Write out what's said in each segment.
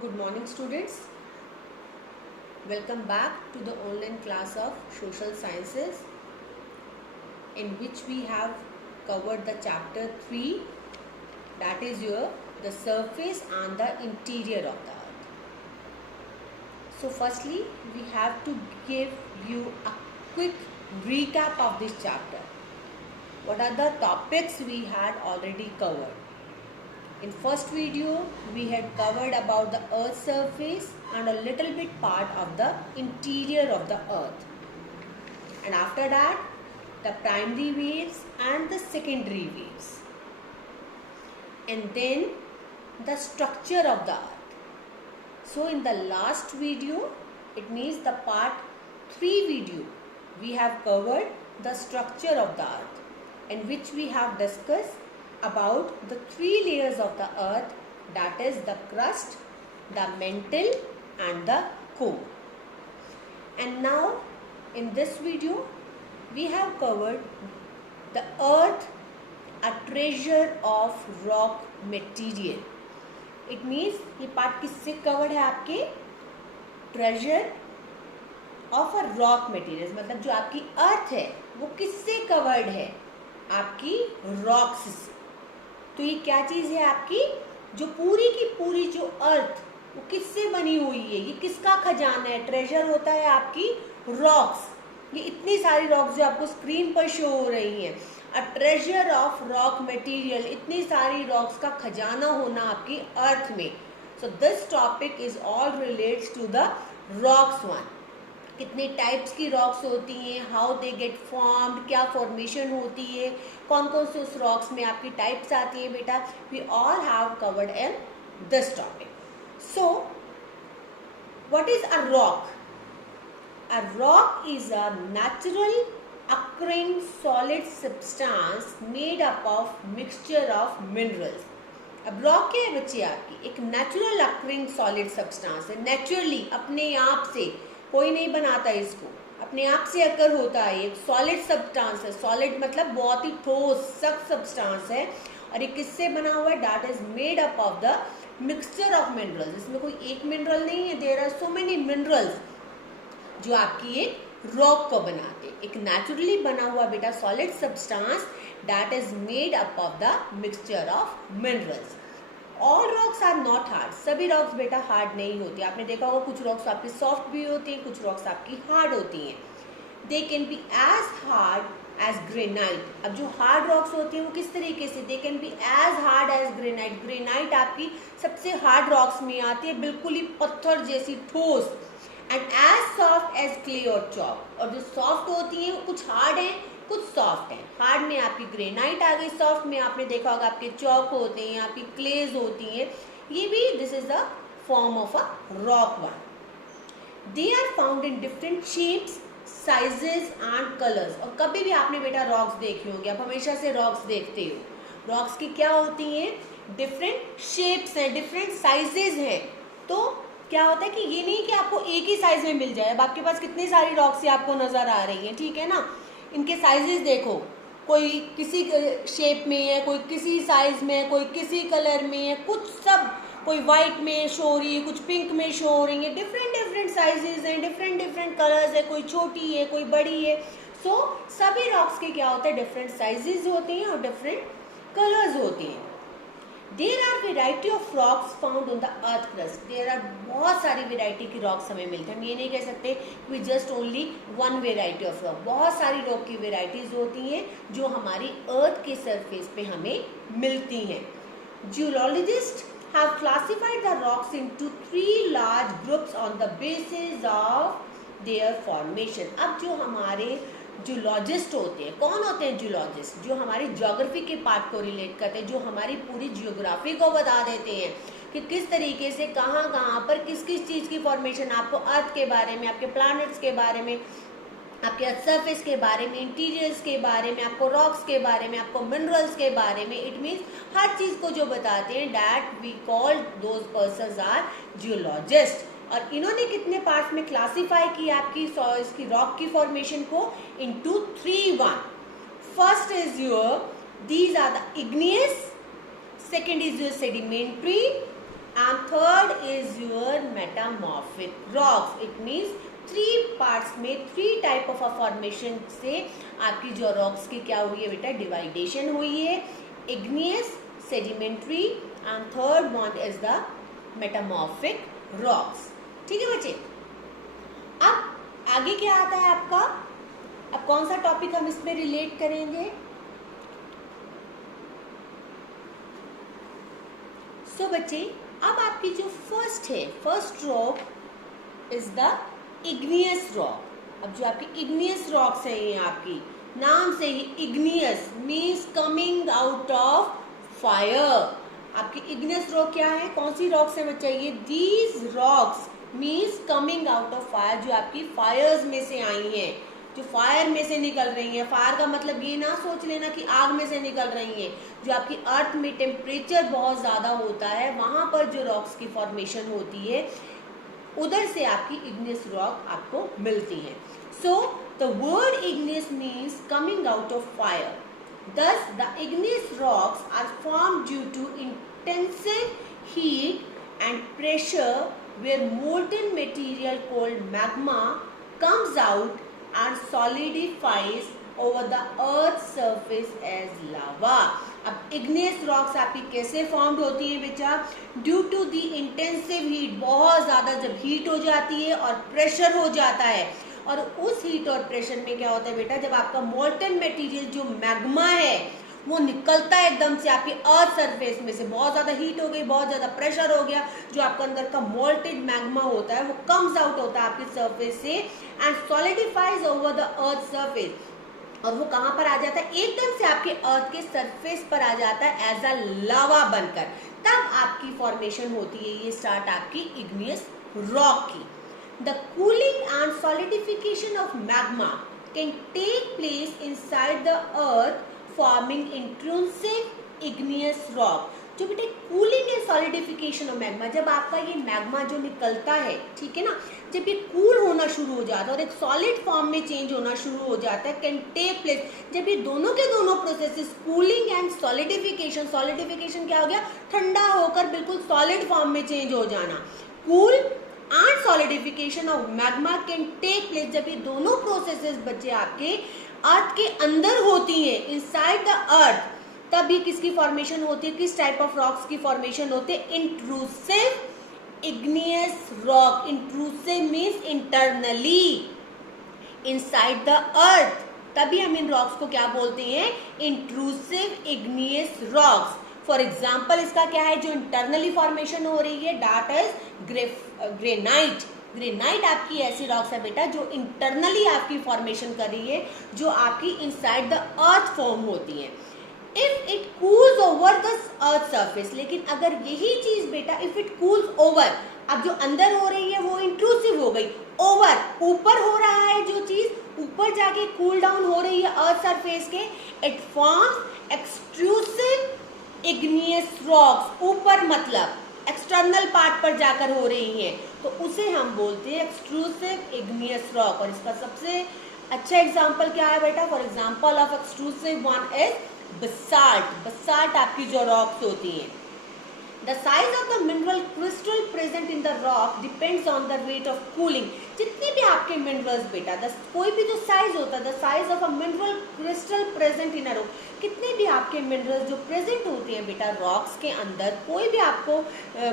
Good morning, students. Welcome back to the online class of Social Sciences, in which we have covered the chapter 3, that is the surface and the interior of the earth. So firstly, we have to give you a quick recap of this chapter. What are the topics we had already covered? In first video, we had covered about the earth's surface and a little bit part of the interior of the earth. And after that, the primary waves and the secondary waves. And then the structure of the earth. So in the last video, it means the part 3 video, we have covered the structure of the earth, in which we have discussed about the 3 layers of the earth, that is the crust, the mantle and the core. And now in this video we have covered the earth, a treasure of rock material. It means ये part किससे covered है? आपके treasure of a rock material, मतलब जो आपकी अर्थ है वो किससे कवर्ड है? आपकी रॉक्स से। तो ये क्या चीज है आपकी? जो पूरी की पूरी जो अर्थ वो किससे बनी हुई है? ये किसका खजाना है? ट्रेजर होता है आपकी रॉक्स। ये इतनी सारी रॉक्स जो आपको स्क्रीन पर शो हो रही हैं, a treasure of rock material, इतनी सारी रॉक्स का खजाना होना आपकी अर्थ में। So this topic is all relates to the rocks one. कितने टाइप्स की रॉक्स होती हैं, हाउ दे गेट फॉर्म्ड, क्या फॉर्मेशन होती है, कौन कौन से उस रॉक्स में आपकी टाइप्स आती है बेटा, we all have covered in this topic. So what is a rock? A rock is a natural occurring solid substance made up of mixture of minerals. अब रॉक क्या है बच्चे? आपकी एक नेचुरल अक्रिंग सॉलिड सब्सटेंस है, naturally अपने आप से, कोई नहीं बनाता इसको, अपने आप से अकर होता है, एक सॉलिड सब्सटेंस है. सॉलिड मतलब बहुत ही ठोस सख्त सब्सटेंस है, और ये किससे बना हुआ है? That is made up of the mixture of minerals. इसमें कोई एक मिनरल नहीं है, there are so many minerals जो आपकी एक रॉक को बनाते. एक नेचुरली बना हुआ बेटा solid substance that is made up of the mixture of minerals. All rocks are not hard. सभी रॉक्स बेटा हार्ड नहीं होती. आपने देखा होगा कुछ रॉक्स आपकी सॉफ्ट भी होती हैं, कुछ रॉक्स आपकी हार्ड होती हैं. They can be as hard as granite. अब जो हार्ड रॉक्स होती हैं वो किस तरीके से? They can be as hard as granite. Granite आपकी सबसे हार्ड रॉक्स में आती है, बिल्कुल ही पत्थर जैसी ठोस. And as soft as clay और चॉक. और जो सॉफ्ट होती हैं वो कुछ हार्ड हैं, कुछ सॉफ्ट हैं. हार्ड में आपकी ग्रेनाइट आ गई, सॉफ्ट में आपने देखा होगा आपके चॉक होते हैं, आपकी क्लेज होती हैं. ये भी this is the form of a rock one. They are found in different shapes, sizes and colours. और कभी भी आपने बेटा रॉक्स देखे होंगे, आप हमेशा से रॉक्स देखते हो. रॉक्स की क्या होती हैं? डिफरेंट शेप्स हैं, डिफरेंट साइजेस हैं. तो क्या होता है कि ये नहीं कि आपको एक ही साइज में मिल जाए. अब आपके पास कितनी सारी रॉक्स आपको नजर आ रही हैं, ठीक है ना. इनके साइजेस देखो, कोई किसी शेप में है, कोई किसी साइज में है, कोई किसी कलर में है, कुछ सब कोई वाइट में शो हो रही है, कुछ पिंक में शो हो रही है. डिफरेंट डिफरेंट साइजेस हैं, डिफरेंट डिफरेंट कलर्स है, कोई छोटी है कोई बड़ी है. सो सभी रॉक्स के क्या होता है? डिफरेंट साइजेस होते हैं और डिफरेंट कलर्स होते हैं. There are variety of rocks found on the earth crust. There are बहुत सारी वेराइटी की रॉक्स हमें मिलते हैं. हम ये नहीं कह सकते कि just only one variety of rock. बहुत सारी रॉक की वेराइटीज होती हैं जो हमारी अर्थ के सरफेस पे हमें मिलती हैं. Geologists have classified the rocks into 3 large groups on the basis of their formation. अब जो हमारे जूलॉजिस्ट होते हैं, कौन होते हैं जूलॉजिस्ट? जो हमारी ज्योग्राफी के पार्ट को रिलेट करते हैं, जो हमारी पूरी जियोग्राफी को बता देते हैं कि किस तरीके से कहाँ कहाँ पर किस किस चीज़ की फॉर्मेशन, आपको अर्थ के बारे में, आपके प्लैनेट्स के बारे में, आपके अर्थ सरफेस के बारे में, इंटीरियर्स के बारे में, आपको रॉक्स के बारे में, आपको मिनरल्स के बारे में. इट मीन्स हर चीज़ को जो बताते हैं, that we call those persons are geologist. और इन्होंने कितने पार्ट्स में क्लासिफाई किया आपकी इसकी रॉक की फॉर्मेशन को? Into 3-1. First is your, these are the igneous, second is your sedimentary, and third is your metamorphic rocks. It means 3 parts में 3 टाइप ऑफ फॉर्मेशन से आपकी जो रॉक्स की क्या हुई है बेटा, डिवाइडेशन हुई है. Igneous, sedimentary and third one is the metamorphic rocks. ठीक है बच्चे. अब आगे क्या आता है आपका, अब कौन सा टॉपिक हम इसमें रिलेट करेंगे. सो बच्चे, अब आपकी जो first rock is the igneous rock. अब जो आपकी इग्नियस रॉक्स है, ये आपकी नाम से ही igneous means coming out of fire. आपकी इग्नियस रॉक क्या है, कौन सी रॉक्स है बच्चा, ये these rocks means coming out of fire, जो आपकी फायर्स में से आई हैं, जो फायर में से निकल रही है. फायर का मतलब ये ना सोच लेना कि आग में से निकल रही है. जो आपकी अर्थ में टेम्परेचर बहुत ज़्यादा होता है, वहाँ पर जो रॉक्स की फॉर्मेशन होती है, उधर से आपकी इग्नियस रॉक आपको मिलती है. So the word igneous means coming out of fire. Thus, the igneous rocks are formed due to intensive heat and pressure, where molten material called magma comes out and solidifies over the earth's surface as lava. अब igneous rocks आपकी कैसे formed होती है बेटा, due to the intensive heat, बहुत ज़्यादा जब heat हो जाती है और pressure हो जाता है, और उस हीट और प्रेशर में क्या होता है बेटा, जब आपका मोल्टन मटेरियल जो मैग्मा है वो निकलता है एकदम से आपकी अर्थ सरफेस में से. बहुत ज़्यादा हीट हो गई, बहुत ज़्यादा प्रेशर हो गया, जो आपका अंदर का मोल्टेड मैग्मा होता है वो कम्स आउट होता है आपकी सरफेस से and solidifies over the earth surface. और वो कहाँ पर आ जाता है, एकदम से आपके अर्थ के सरफेस पर आ जाता है एज अ लावा बनकर. तब आपकी फॉर्मेशन होती है, ये स्टार्ट आपकी इग्नियस रॉक की. The cooling and solidification of magma can take place inside the earth, forming intrinsic igneous rock. जो बेटे cooling and solidification of magma, जब आपका ये मैग्मा जो निकलता है, ठीक है ना, जब ये कूल होना शुरू हो जाता है और एक सॉलिड फॉर्म में चेंज होना शुरू हो जाता है, कैन टेक प्लेस. जब ये दोनों के दोनों processes, cooling and solidification, solidification क्या हो गया, ठंडा होकर बिल्कुल सॉलिड फॉर्म में चेंज हो जाना. Cool and solidification of magma can take place, जब ये दोनों प्रोसेसेस बच्चे आपके अर्थ के अंदर होती हैं, इनसाइड द अर्थ, तब ये किसकी फॉर्मेशन होती है, किस टाइप ऑफ रॉक्स की फॉर्मेशन होती है, intrusive igneous rock. Intrusive means internally inside the अर्थ, तभी हम इन रॉक्स को क्या बोलते हैं, intrusive igneous rocks. For example इसका क्या है, जो इंटरनली फॉर्मेशन हो रही है, दैट इज ग्रेनाइट. ग्रेनाइट आपकी ऐसी रॉक्स है बेटा जो इंटरनली आपकी फॉर्मेशन कर रही है, जो आपकी इनसाइड द अर्थ फॉर्म होती है. If it cools over the earth surface, लेकिन अगर यही चीज बेटा इफ इट कूल्स ओवर, अब जो अंदर हो रही है वो इंट्रूसिव हो गई, ओवर ऊपर हो रहा है, जो चीज ऊपर जाके कूल डाउन हो रही है अर्थ सरफेस के, it forms extrusive igneous rocks. ऊपर मतलब एक्सटर्नल पार्ट पर जाकर हो रही हैं, तो उसे हम बोलते हैं एक्सट्रूसिव इग्नियस रॉक. और इसका सबसे अच्छा एग्जांपल क्या है बेटा, for example of extrusive one is basalt. Basalt आपकी जो रॉक्स होती हैं, the size of the mineral crystal present in the rock depends on the rate of cooling. जितने भी आपके मिनरल्स बेटा, कोई भी जो साइज होता है, the size of a mineral crystal present in a rock, कितने भी आपके मिनरल्स जो प्रेजेंट होते हैं बेटा रॉक्स के अंदर, कोई भी आपको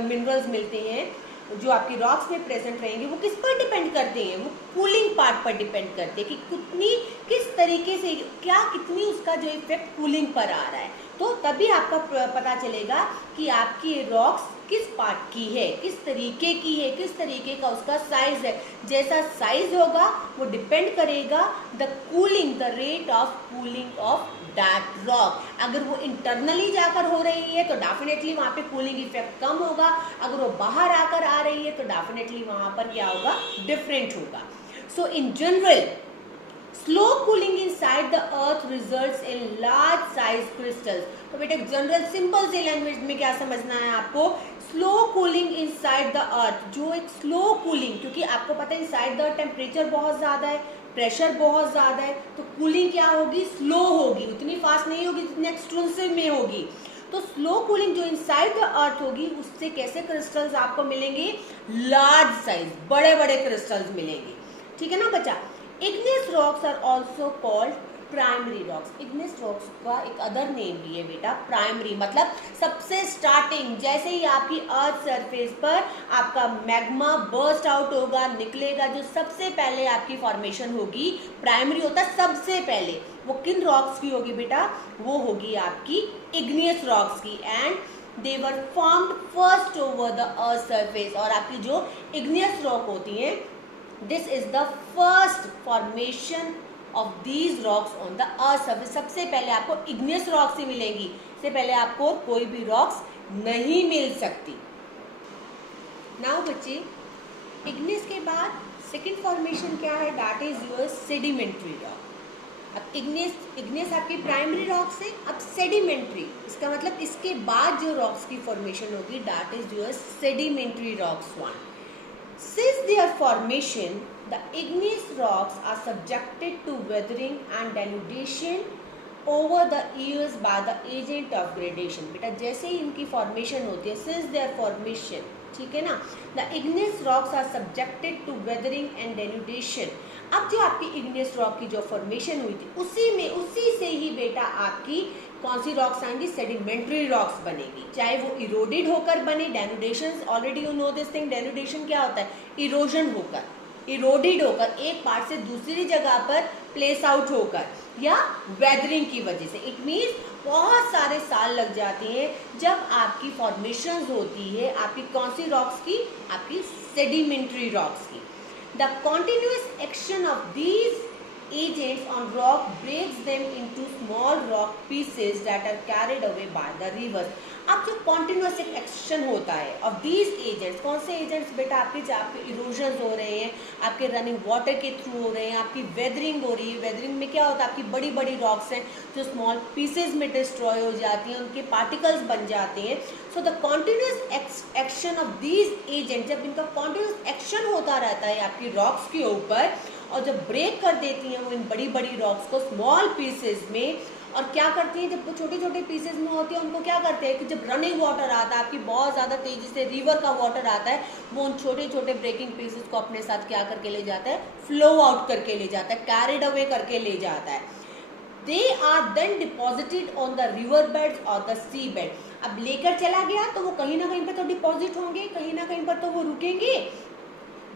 मिनरल्स मिलते हैं जो आपकी रॉक्स में प्रेजेंट रहेंगे, वो किस पर डिपेंड करते हैं, वो कूलिंग पार्ट पर डिपेंड करते हैं कि कितनी, किस तरीके से, क्या कितनी उसका जो इफेक्ट कूलिंग पर आ रहा है. तो तभी आपका पता चलेगा कि आपकी रॉक्स किस पार्ट की है, किस तरीके की है, किस तरीके का उसका साइज है. जैसा साइज होगा वो डिपेंड करेगा the cooling, the rate of cooling of that rock. अगर वो इंटरनली जाकर हो रही है तो डेफिनेटली वहाँ पे कूलिंग इफेक्ट कम होगा, अगर वो बाहर आकर आ रही है तो डेफिनेटली वहाँ पर क्या होगा, डिफरेंट होगा. So in general slow cooling inside the earth results in large size crystals. तो बेटा जनरल सिंपल सी लैंग्वेज में क्या समझना है आपको, स्लो कूलिंग इनसाइड द अर्थ, जो एक स्लो कूलिंग, क्योंकि आपको पता है इनसाइड द टेम्परेचर बहुत ज़्यादा है, प्रेशर बहुत ज़्यादा है, तो कूलिंग क्या होगी, स्लो होगी, उतनी फास्ट नहीं होगी जितनी एक्सट्रूसिव में होगी. तो स्लो कूलिंग जो इनसाइड द अर्थ होगी उससे कैसे क्रिस्टल्स आपको मिलेंगे, लार्ज साइज, बड़े बड़े क्रिस्टल्स मिलेंगे, ठीक है ना बच्चा। Igneous rocks are also called primary rocks. Igneous rocks का एक अदर नेम भी है बेटा प्राइमरी, मतलब सबसे स्टार्टिंग, जैसे ही आपकी अर्थ सरफेस पर आपका मैग्मा बर्स्ट आउट होगा, निकलेगा, जो सबसे पहले आपकी फॉर्मेशन होगी प्राइमरी होता है सबसे पहले, वो किन रॉक्स की होगी बेटा, वो होगी आपकी इग्नियस रॉक्स की। And they were formed first over the earth surface, और आपकी जो इग्नियस रॉक होती है, this is the first formation of these rocks on the earth surface. सबसे पहले आपको इग्नियस रॉक्स ही मिलेंगी, इससे पहले आपको कोई भी रॉक्स नहीं मिल सकती। नाउ बच्चे, इग्नियस के बाद सेकेंड फॉर्मेशन क्या है, that is your sedimentary rock. अब इग्नियस आपकी प्राइमरी रॉक्स है, अब सेडिमेंट्री, इसका मतलब इसके बाद जो रॉक्स की फॉर्मेशन होगी that is your sedimentary rocks one. Since their formation, the igneous rocks are subjected to weathering and denudation over the years by the agent of gradation। बेटा जैसे ही इनकी फॉर्मेशन होती है, since their formation, ठीक है ना, the igneous rocks are subjected to weathering and denudation। अब जो आपकी igneous rock की जो फॉर्मेशन हुई थी उसी से ही बेटा आपकी कौन सी रॉक्स आएंगी, सेडिमेंट्री रॉक्स बनेगी, चाहे वो इरोडेड होकर बने, denudation, already you know this thing, denudation क्या होता है, इरोजन होकर, इरोडेड होकर, एक पार्ट से दूसरी जगह पर प्लेस आउट होकर, या वेदरिंग की वजह से। इट मीन्स बहुत सारे साल लग जाते हैं जब आपकी फॉर्मेशन होती है आपकी कौन सी रॉक्स की, आपकी सेडिमेंट्री रॉक्स की। The continuous action of these agents on rock breaks them into small rock pieces that are carried away by the rivers। अब जो कॉन्टिन्यूस एक्शन होता है ऑफ दीज एजेंट्स, कौन से एजेंट्स बेटा, आपके इरोजन हो रहे हैं, आपके रनिंग वाटर के थ्रू हो रहे हैं, आपकी वेदरिंग हो रही है, वेदरिंग में क्या होता है, आपकी बड़ी बड़ी रॉक्स हैं जो स्मॉल पीसेज में डिस्ट्रॉय हो जाती हैं, उनके पार्टिकल्स बन जाते हैं। So the continuous action of these agent, जब इनका कॉन्टिन्यूस एक्शन होता रहता है आपकी रॉक्स के ऊपर, और जब ब्रेक कर देती हैं वो इन बड़ी बड़ी रॉक्स को स्मॉल पीसेज में, और क्या करती हैं, जब वो छोटे छोटे पीसेज में होती है उनको क्या करते हैं कि जब रनिंग वाटर आता है, आपकी बहुत ज़्यादा तेज़ी से रिवर का वाटर आता है, वो उन छोटे छोटे ब्रेकिंग पीसेज को अपने साथ क्या करके ले जाता है, फ्लो आउट करके ले जाता है, कैरिड अवे करके ले जाता है। They are then deposited on the river beds और द सी बेड। अब लेकर चला गया तो वो कहीं ना कहीं पर तो डिपॉजिट होंगे, कहीं ना कहीं पर तो वो रुकेंगे,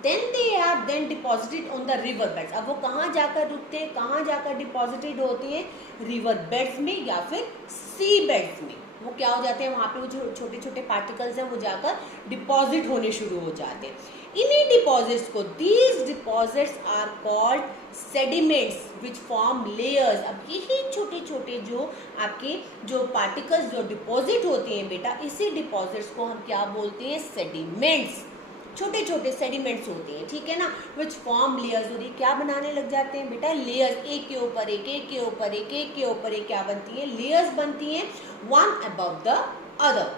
then they are then deposited on the river beds। अब वो कहाँ जाकर रुकते हैं, कहाँ जाकर डिपॉजिटेड होती हैं, रिवर बेड्स में या फिर सी बेड्स में। वो क्या हो जाते हैं, वहाँ पे वो जो छोटे छोटे पार्टिकल्स हैं वो जाकर डिपॉजिट होने शुरू हो जाते हैं। इन्हीं डिपॉजिट्स को, these deposits are called sediments which form layers। अब यही छोटे छोटे जो आपके जो पार्टिकल्स जो डिपॉजिट होते हैं बेटा, इसी डिपॉजिट्स को हम क्या बोलते हैं, सेडिमेंट्स, छोटे छोटे सेडिमेंट्स होते हैं, ठीक है ना, विच फॉर्म लेयर्स, और ये क्या बनाने लग जाते हैं बेटा, लेयर्स, एक के ऊपर एक, एक के ऊपर एक, एक के ऊपर एक, क्या बनती है, लेयर्स बनती हैं, one above the other.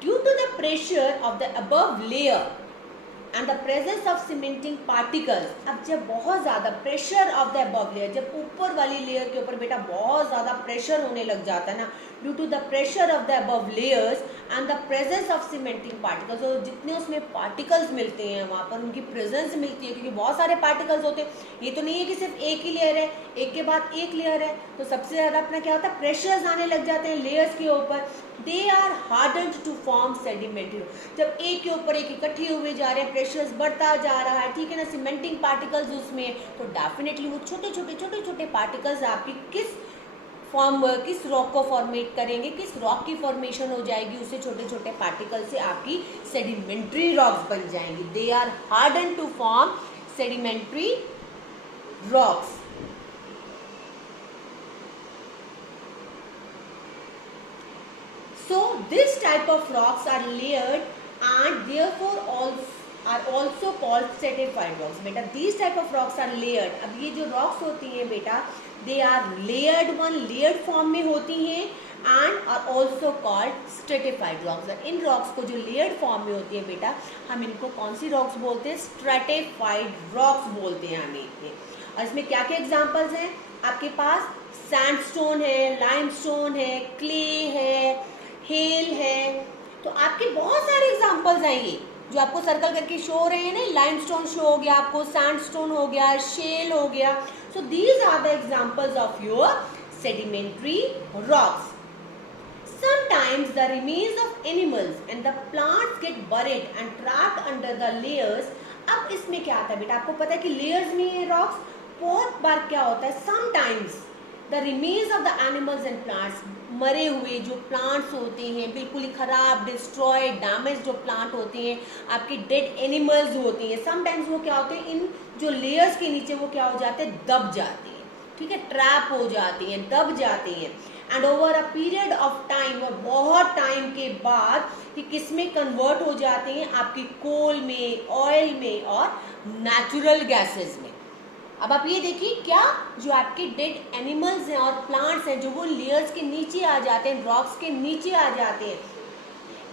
Due to the pressure of the above layer and the presence of cementing particles. अब जब बहुत ज़्यादा pressure of the above layer, जब ऊपर वाली लेयर के ऊपर बेटा बहुत ज़्यादा प्रेशर होने लग जाता है ना, due to the pressure of the above layers and the presence of cementing particles, और जितने उसमें पार्टिकल्स मिलते हैं वहाँ पर उनकी प्रेजेंस मिलती है, क्योंकि बहुत सारे पार्टिकल्स होते हैं, ये तो नहीं है कि सिर्फ एक ही लेयर है, एक के बाद एक लेयर है, तो सबसे ज़्यादा अपना क्या होता है, प्रेशर्स आने लग जाते हैं लेयर्स के ऊपर। They are hardened to form sedimentary. जब एक के ऊपर एक इकट्ठे हुए जा रहे हैं, प्रेशर्स बढ़ता जा रहा है, ठीक है ना, सीमेंटिंग पार्टिकल्स उसमें, तो डेफिनेटली वो छोटे छोटे पार्टिकल्स आपकी किस रॉक को फॉर्मेट करेंगे, किस रॉक की फॉर्मेशन हो जाएगी, उससे छोटे छोटे पार्टिकल से आपकी सेडिमेंट्री रॉक्स बन जाएंगी। They are hardened to form sedimentary rocks. So this type of rocks are layered and therefore are also called stratified rocks। बेटा these type of rocks are layered। अब ये जो rocks होती हैं बेटा, they are layered, layered form में होती हैं and are also called stratified rocks। In rocks को जो layered form में होती है बेटा, हम इनको कौन सी rocks बोलते हैं, stratified rocks बोलते हैं हम इन्हें। और इसमें क्या क्या examples हैं आपके पास, सैंडस्टोन है, लाइमस्टोन है, क्ले है, हेल है। तो आपके बहुत सारे एग्जांपल्स हैं ये जो आपको सर्कल करके शो हो रहे हैं ना। लाइमस्टोन शो हो गया आपको, सैंडस्टोन हो गया, शेल हो गया। So these are the examples of your sedimentary rocks. Sometimes the remains of animals and the plants get buried and trapped under the layers. अब इसमें क्या आता है बेटा, आपको पता है कि layers में ये rocks, बहुत बार क्या होता है, sometimes the remains of the animals and plants, मरे हुए जो प्लांट्स होते हैं, बिल्कुल ही खराब, डिस्ट्रॉयड, डैमेज जो प्लांट होते हैं, आपके डेड एनिमल्स होते हैं, समटाइम्स वो क्या होते हैं, इन जो लेयर्स के नीचे वो क्या हो जाते हैं, दब जाते हैं, ठीक है, ट्रैप हो जाती हैं, दब जाते हैं. And over a period of time, और बहुत टाइम के बाद ये किस में कन्वर्ट हो जाते हैं, आपकी कोल में, ऑयल में और नेचुरल गैसेस में. अब आप ये देखिए, क्या जो आपके डेड एनिमल्स हैं और प्लांट्स हैं जो वो लेयर्स के नीचे आ जाते हैं, रॉक्स के नीचे आ जाते हैं,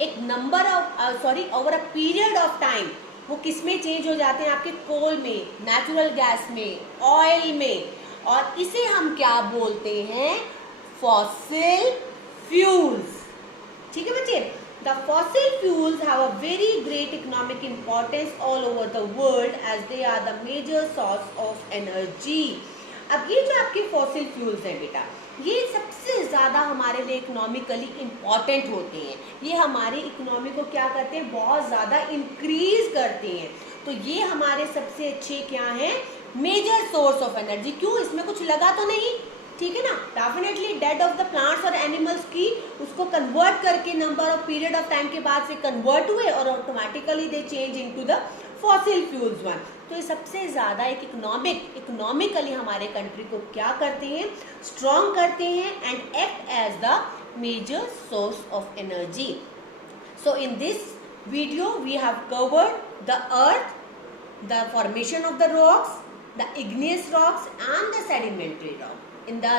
एक number of over a period of time वो किस में चेंज हो जाते हैं, आपके कोल में, नेचुरल गैस में, ऑयल में. और इसे हम क्या बोलते हैं, फॉसिल फ्यूल्स. ठीक है बच्चे. The fossil fuels have a very great economic importance all over the world as they are the major source of energy. अब ये जो आपके fossil fuels हैं बेटा, ये सबसे ज़्यादा हमारे लिए इकोनॉमिकली इम्पॉर्टेंट होते हैं. ये हमारी इकोनॉमी को क्या करते हैं, बहुत ज़्यादा इंक्रीज करते हैं. तो ये हमारे सबसे अच्छे क्या हैं, मेजर सोर्स ऑफ एनर्जी. क्यों, इसमें कुछ लगा तो नहीं, ठीक है ना. Definitely dead of the plants और एनिमल्स की उसको कन्वर्ट करके number of period of time के बाद से कन्वर्ट हुए और automatically they change into the fossil fuels one. तो ये सबसे ज़्यादा एक इकोनॉमिकली हमारे कंट्री को क्या करते हैं, स्ट्रॉन्ग करते हैं and act as the major source of energy. So in this video we have covered the earth, the formation of the rocks, the igneous rocks and the sedimentary rock. In the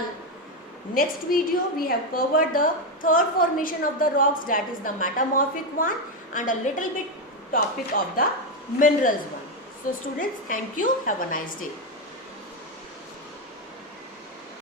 next video we have covered the third formation of the rocks, that is the metamorphic one, and a little bit topic of the minerals one. So students, thank you, have a nice day.